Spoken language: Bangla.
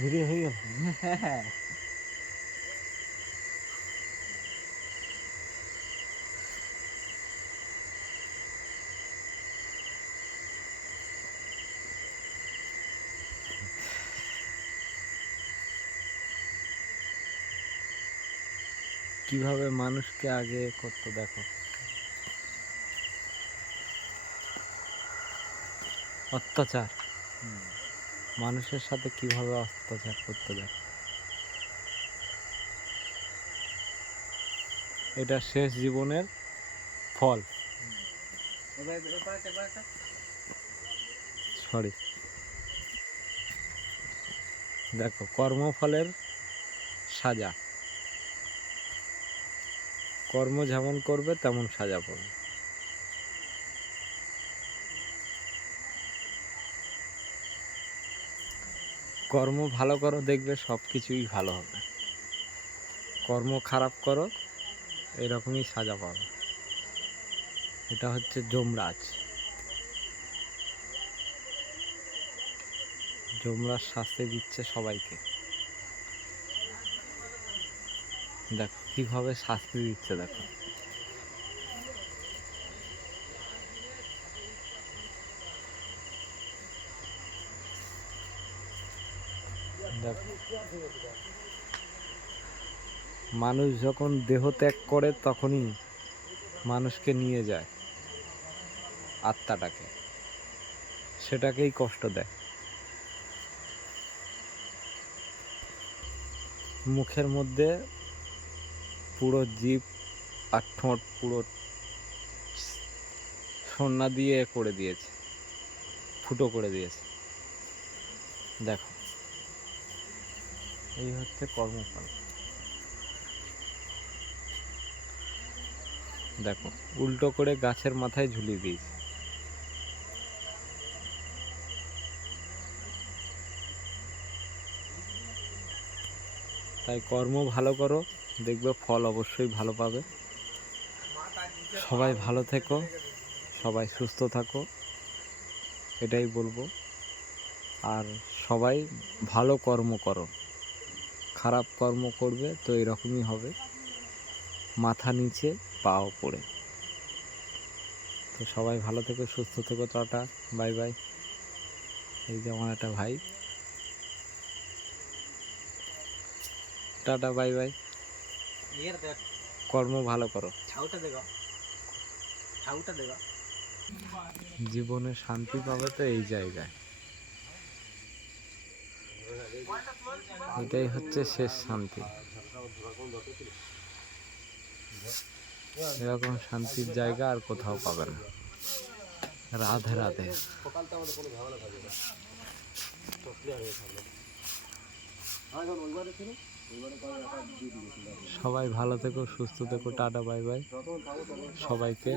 ভিডিও হয়ে গেল। হ্যাঁ, কিভাবে মানুষকে আগে করতো দেখো, অত্যাচার, মানুষের সাথে কিভাবে অত্যাচার করতো দেখো। এটা শেষ জীবনের ফল, সরি, দেখো কর্মফলের সাজা, কর্ম যেমন করবে তেমন সাজা পাবে। কর্ম ভালো করো, দেখবে সব কিছুই ভালো হবে। কর্ম খারাপ করো, এরকমই সাজা পাবে। এটা হচ্ছে যমরাজ। যমরাজ শাস্তি দিচ্ছে সবাইকে। দেখো কিভাবে শাস্তি দিচ্ছে দেখো। দেখো, মানুষ যখন দেহ ত্যাগ করে তখনই মানুষকে নিয়ে যায়, আত্মাটাকে, সেটাকেই কষ্ট দেয়। মুখের মধ্যে পুরো জিভ আর ঠোঁট পুরো সন্না দিয়ে করে দিয়েছে, ফুটো করে দিয়েছে। দেখো, এই হচ্ছে কর্মফল। দেখো, উল্টো করে গাছের মাথায় ঝুলিয়ে দিয়েছে। তাই কর্ম ভালো করো, দেখবে ফল অবশ্যই ভালো পাবে। সবাই ভালো থেকো, সবাই সুস্থ থাকো, এটাই বলবো। আর সবাই ভালো কর্ম করো, খারাপ কর্ম করবে তো এরকমই হবে, মাথা নিচে পা উপরে। তো সবাই ভালো থেকো, সুস্থ থেকো, টাটা, বাই বাই। এই যে আমার একটা ভাই, টাটা, বাই বাই। কর্ম ভালো করো, জীবনে শান্তি পাবে তো এই জায়গায়। এটাই হচ্ছে শেষ শান্তি। এরকম শান্তির জায়গা আর কোথাও পাবে না। রাধে রাধে। সবাই ভালো থেকো, সুস্থ থেকো, টাটা, বাই বাই সবাইকে।